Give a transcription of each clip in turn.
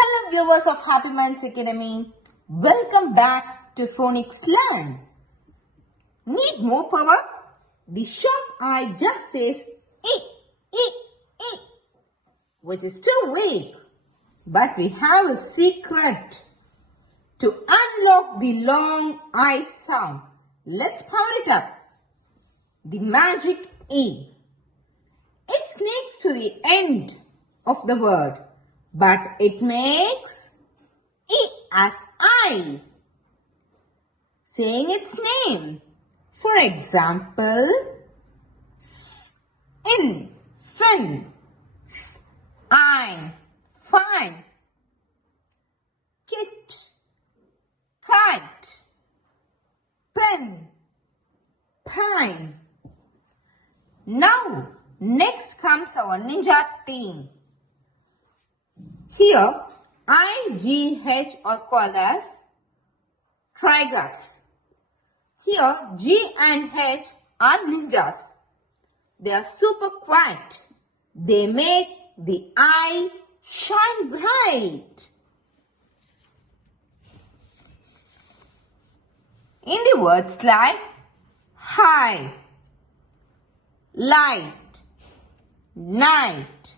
Hello viewers of Happy Minds Academy. Welcome back to Phonics Land. Need more power? The sharp I just says E, E, E, which is too weak. But we have a secret to unlock the long I sound. Let's power it up. The magic E. It sneaks to the end of the word, but it makes E as I, saying its name. For example, in, fin, I'm, fine, kit, kite, pen, pine. Now, next comes our ninja team. Here, I, G, H are called as trigraphs. Here, G and H are ninjas. They are super quiet. They make the I shine bright. In the words like high, light, night.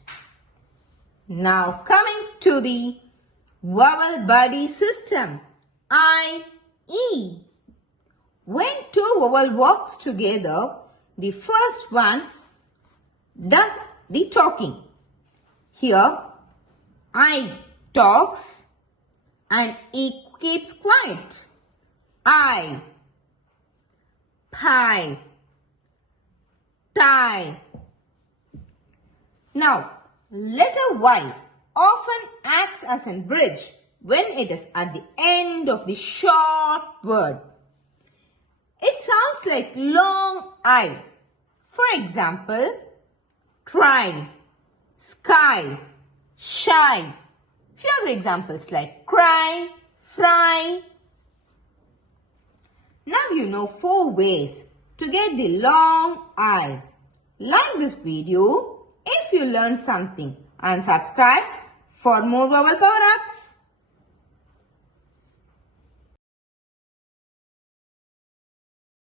Now coming to the vowel body system, I, E. When two vowel works together, the first one does the talking. Here, I talks and E keeps quiet. I, pie, tie. Now, letter Y often acts as a bridge when it is at the end of the short word. It sounds like long I. For example, try, sky, shy. Few other examples like cry, fry. Now you know 4 ways to get the long I. Like this video if you learned something and subscribe for more vowel power-ups.